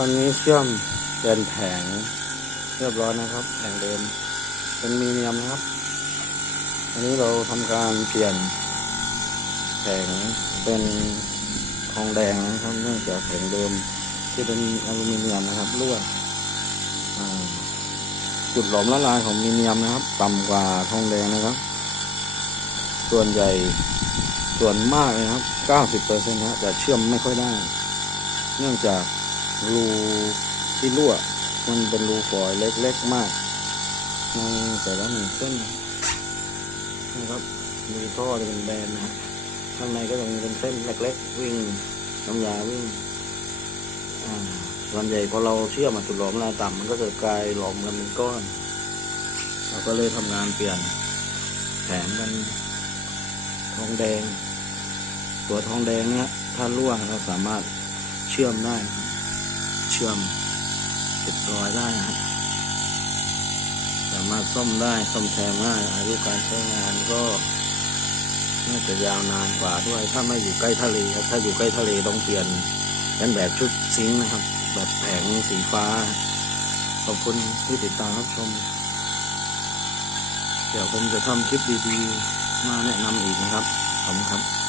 วันนี้เชื่อมเป็นแผงเรียบร้อยนะครับแผงเดิมเป็นมีเนียมนะครับ อันนี้เราทำการเปลี่ยนแผงเป็นทองแดงนะครับ เนื่องจากแผงเดิมที่เป็นอลูมิเนียมนะครับรั่วจุดหลอมละลายของมีเนียมนะครับ ต่ำกว่าทองแดงนะครับ ส่วนใหญ่ส่วนมากนะครับ 90%นะจะเชื่อมไม่ค่อยได้ เนื่องจาก รูที่รั่ว มันเป็นรูฝอยเล็กๆมาก ในแต่ละหนึ่งเส้นนะครับ มีท่อที่เป็นแบนนะฮะข้างในก็จะมีเป็นเส้นเล็กๆ วิ่งน้ำยาวิ่งอ่าส่วนใหญ่พอเราเชื่อมมาจุดหลอมลาต่ำมันก็จะกลายหลอมกันเป็นก้อน เราก็เลยทำงานเปลี่ยนแผงกันทองแดง ตัวทองแดงเนี้ยถ้ารั่วเราสามารถเชื่อมได้ เชื่อมติดรอยได้นะฮะสามารถซ่อมได้ซ่อมแซมง่าย อายุการใช้งานก็น่าจะยาวนานกว่าด้วย ถ้าไม่อยู่ใกล้ทะเลครับถ้าอยู่ใกล้ทะเลต้องเปลี่ยนเป็นแบบชุดซิงค์นะครับ แบบแผงสีฟ้า ขอบคุณที่ติดตามรับชม เดี๋ยวผมจะทำคลิปดีๆ มาแนะนำอีกนะครับ ขอบคุณครับ